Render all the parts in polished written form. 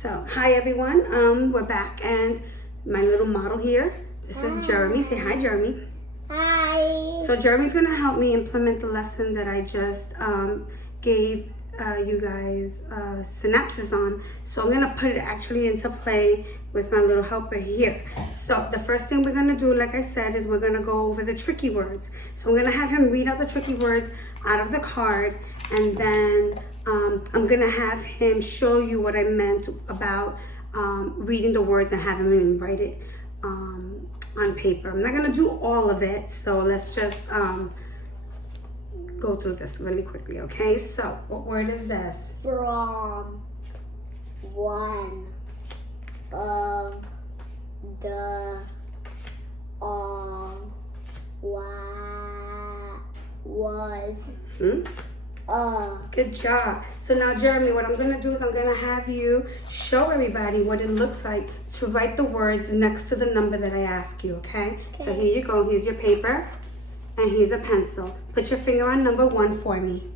So, hi everyone. We're back, and my little model here. This is Jeremy. Say hi, Jeremy. Hi. So Jeremy's gonna help me implement the lesson that I just gave you guys synopsis on. So I'm gonna put it actually into play with my little helper here. So the first thing we're gonna do, like I said, is we're gonna go over the tricky words. So I'm gonna have him read out the tricky words out of the card, and then I'm gonna have him show you what I meant about reading the words and have him write it on paper. I'm not gonna do all of it, so let's just go through this really quickly, okay? So what word is this? From one of the was Good job. So now, Jeremy, what I'm gonna do is I'm gonna have you show everybody what it looks like to write the words next to the number that I ask you, okay? So here you go. Here's your paper, and here's a pencil. Put your finger on number 1 for me.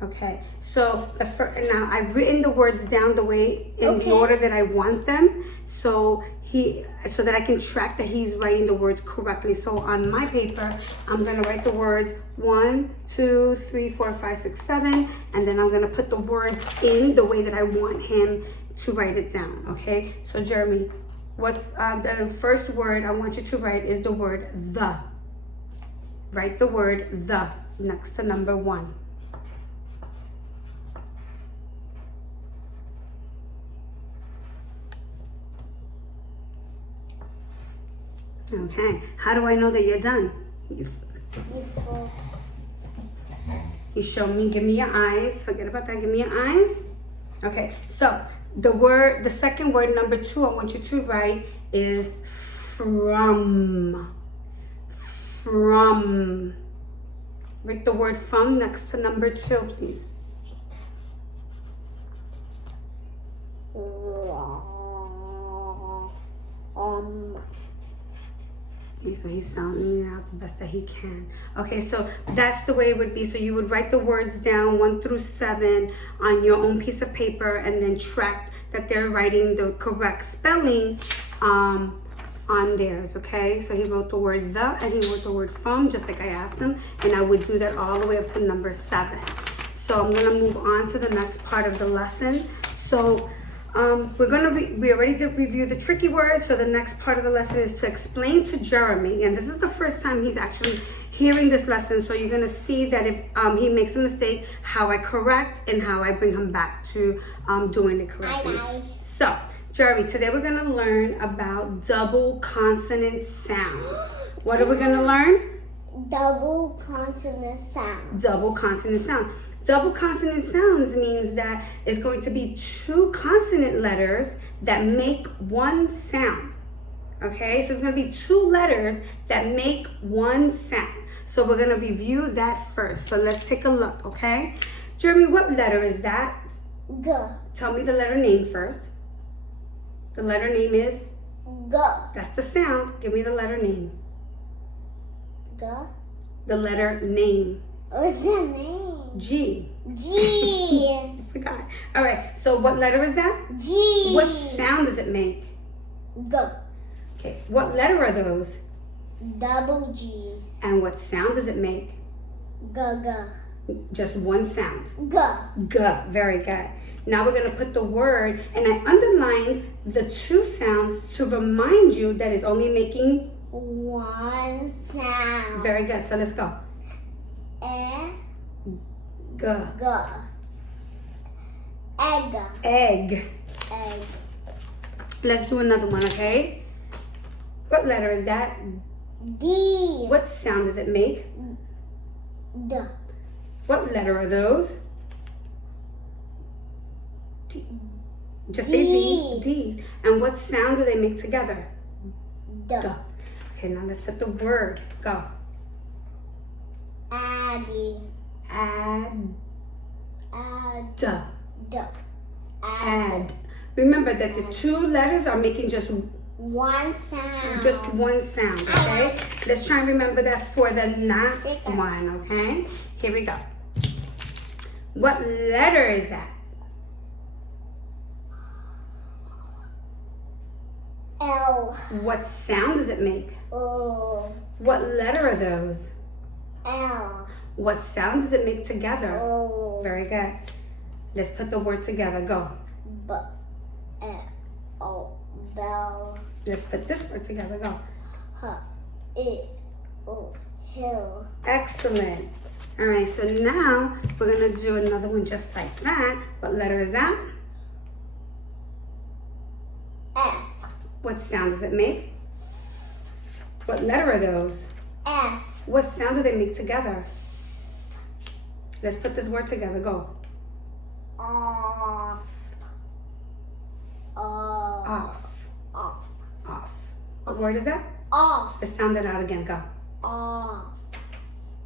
Okay. So now I've written the words down the way in the order that I want them, so that I can track that he's writing the words correctly. So on my paper, I'm gonna write the words 1, 2, 3, 4, 5, 6, 7, and then I'm gonna put the words in the way that I want him to write it down. Okay. So Jeremy, what's the first word I want you to write is the word the. Write the word the next to number 1. Okay, how do I know that you're done? You show me, give me your eyes. Forget about that, give me your eyes. Okay, so the second word, number 2, I want you to write is from. From. Write the word from next to number 2, please. Okay, so he's sounding it out the best that he can. Okay, so that's the way it would be. So you would write the words down 1 through 7 on your own piece of paper, and then track that they're writing the correct spelling on theirs, okay? So he wrote the word the, and he wrote the word from, just like I asked him, and I would do that all the way up to number 7. So I'm gonna move on to the next part of the lesson. So we already did review the tricky words, so the next part of the lesson is to explain to Jeremy, and this is the first time he's actually hearing this lesson, so you're gonna see that if he makes a mistake, how I correct and how I bring him back to doing it correctly. Hi guys. So, Jeremy, today we're gonna learn about double consonant sounds. What are we gonna learn? Double consonant sounds. Double consonant sounds. Double consonant sounds means that it's going to be 2 consonant letters that make one sound. Okay, so it's going to be 2 letters that make one sound. So we're going to review that first. So let's take a look, okay? Jeremy, what letter is that? G. Tell me the letter name first. The letter name is? G. That's the sound. Give me the letter name. G. The letter name. What's the name? G. G. I forgot. All right, so what letter is that? G. What sound does it make? G. Okay, what letter are those? Double G's. And what sound does it make? G. G. Just one sound. G. G. Very good. Now we're going to put the word, and I underlined the 2 sounds to remind you that it's only making one sound. Very good. So let's go. E. G. G. Egg. Egg. Egg. Let's do another one, okay? What letter is that? D. What sound does it make? D. What letter are those? D. Just say D. D. And what sound do they make together? D. D. Okay, now let's put the word. Go. Addy. Add. Add. D. D. Add. Remember that the 2 letters are making just one sound. Just one sound, okay? Let's try and remember that for the next one, okay? Here we go. What letter is that? L. What sound does it make? O. What letter are those? L. What sound does it make together? O. Very good. Let's put the word together. Go. B. E. O. Bell. Let's put this word together. Go. H. I. O. Hill. Excellent. All right, so now we're going to do another one just like that. What letter is that? F. What sound does it make? What letter are those? F. What sound do they make together? Let's put this word together. Go. Off. Off. Off. Off. What word is that? Off. Let's sound it out again. Go. Off.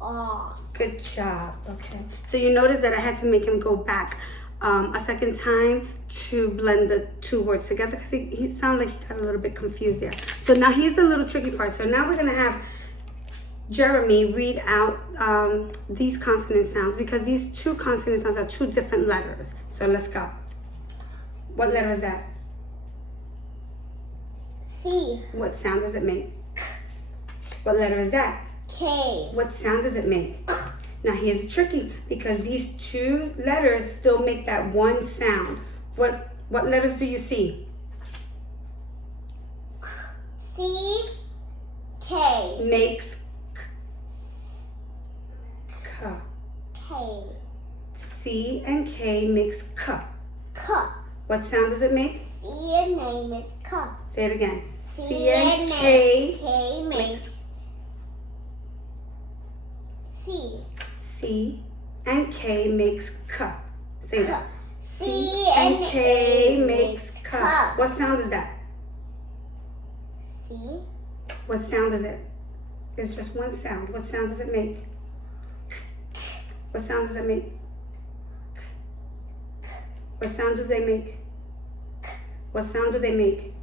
Off. Good job. Okay. So you notice that I had to make him go back a second time to blend the two words together because he sounded like he got a little bit confused there. So now here's the little tricky part. So now we're going to have Jeremy read out these consonant sounds because these two consonant sounds are two different letters. So let's go. What letter is that? C. What sound does it make? What letter is that? K. What sound does it make? Now here's the tricky because these two letters still make that one sound. What letters do you see? C. K. Makes k. K. C and K makes k. K. What sound does it make? C and name is K. Say it again. C and K makes C. C and K makes k. Say that. C and K makes k. What sound is that? C. What sound is it? It's just one sound. What sound does it make? What sound does it make? What sound do they make? What sound do they make?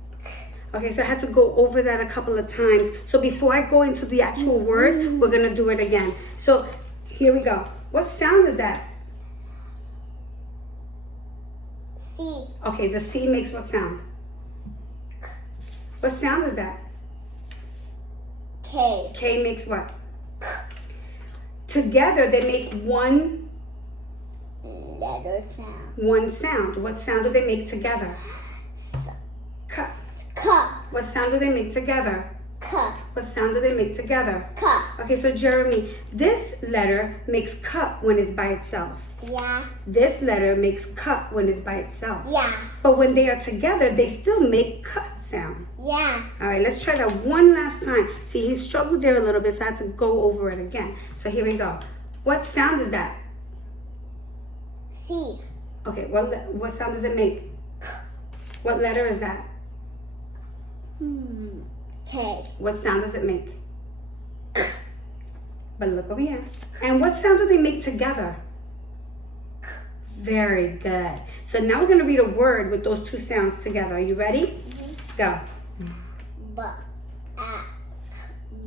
Okay, so I had to go over that a couple of times. So before I go into the actual word, we're going to do it again. So here we go. What sound is that? C. Okay, the C makes what sound? What sound is that? K. K makes what? Together they make one Letter sound. one sound. What sound do they make together? K. K. What sound do they make together? K. What sound do they make together? K. Okay, so Jeremy, this letter makes cut when it's by itself. Yeah. This letter makes cut when it's by itself. Yeah. But when they are together, they still make cut sound. Yeah. All right, let's try that one last time. See, he struggled there a little bit, so I had to go over it again. So here we go. What sound is that? C. Okay, what sound does it make? What letter is that? K. What sound does it make? But look over here. And what sound do they make together? Very good. So now we're going to read a word with those two sounds together. Are you ready? Go.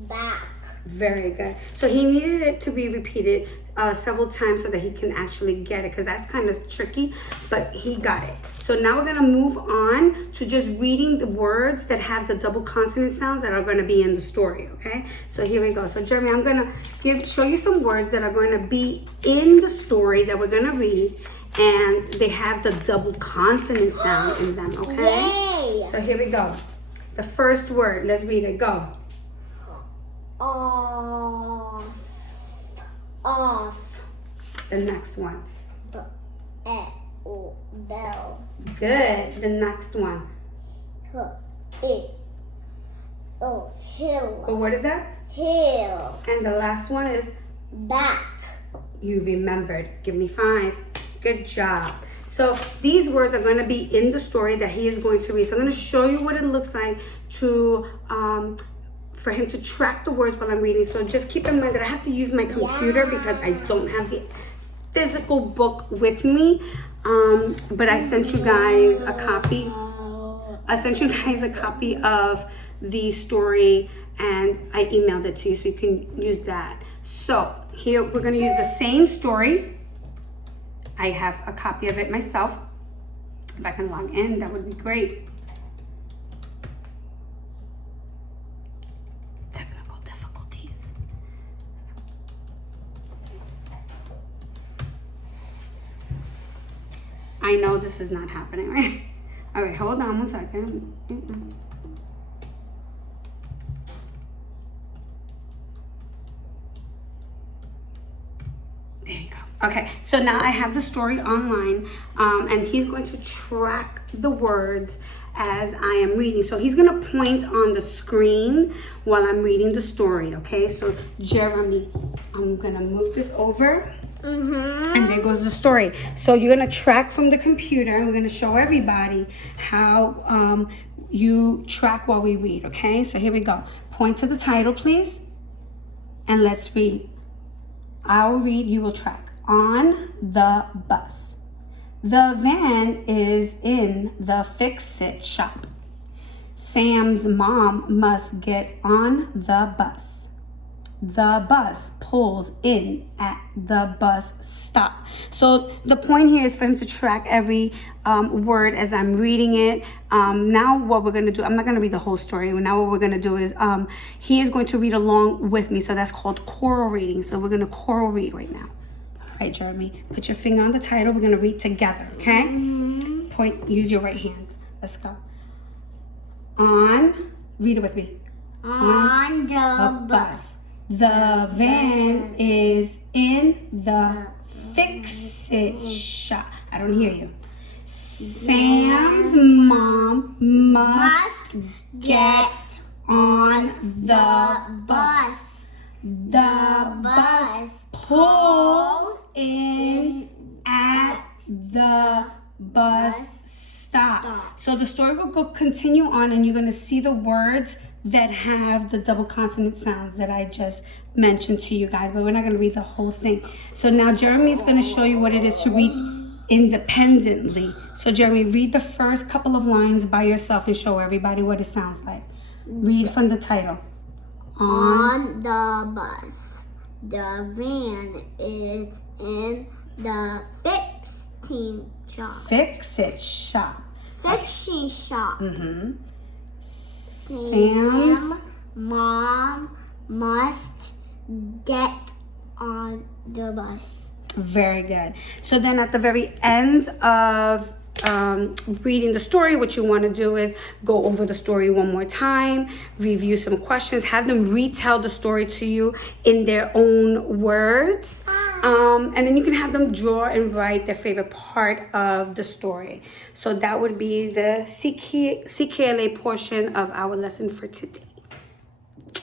Back. Very good. So he needed it to be repeated several times so that he can actually get it because that's kind of tricky, but he got it. So now we're going to move on to just reading the words that have the double consonant sounds that are going to be in the story, okay? So here we go. So Jeremy, I'm going to show you some words that are going to be in the story that we're going to read, and they have the double consonant sound in them, okay? Yay. So here we go. The first word, let's read it. Go. Off. The next one. Bell. Good. The next one. Hill. But what is that? Hill. And the last one is Back. you remembered. Give me 5. Good job. So these words are going to be in the story that he is going to read. So I'm going to show you what it looks like to for him to track the words while I'm reading. So just keep in mind that I have to use my computer because I don't have the physical book with me. But I sent you guys a copy. I sent you guys a copy of the story and I emailed it to you so you can use that. So here we're going to use the same story. I have a copy of it myself. If I can log in, that would be great. I know this is not happening, right? All right, hold on one second. There you go. Okay, so now I have the story online, and he's going to track the words as I am reading. So he's gonna point on the screen while I'm reading the story, okay? So Jeremy, I'm gonna move this over. And there goes the story. So you're gonna track from the computer, and we're gonna show everybody how you track while we read, okay? So here we go. Point to the title, please, and let's read. I'll read, you will track. On the bus. The van is in the fix-it shop. Sam's mom must get on the bus. The bus pulls in at the bus stop. So the point here is for him to track every word as I'm reading it. Now what we're going to do, I'm not going to read the whole story. Now what we're going to do is he is going to read along with me. So that's called choral reading. So we're going to choral read right now. All right, Jeremy, put your finger on the title. We're going to read together, okay? Point, use your right hand. Let's go. Read it with me. On the bus. The van is in the fix-it shop. I don't hear you. Sam's mom must get on the bus. The bus pulls in at the bus stop. So the story will continue on, and you're going to see the words that have the double consonant sounds that I just mentioned to you guys, but we're not going to read the whole thing. So now Jeremy's going to show you what it is to read independently. So Jeremy, read the first couple of lines by yourself and show everybody what it sounds like. Read from the title. On the bus. The van is in the fixing shop. Fix-it shop. Fixing shop. Sam's mom must get on the bus. Very good. So then at the very end of reading the story, what you want to do is go over the story one more time, review some questions, have them retell the story to you in their own words, and then you can have them draw and write their favorite part of the story. So that would be the CKLA portion of our lesson for today.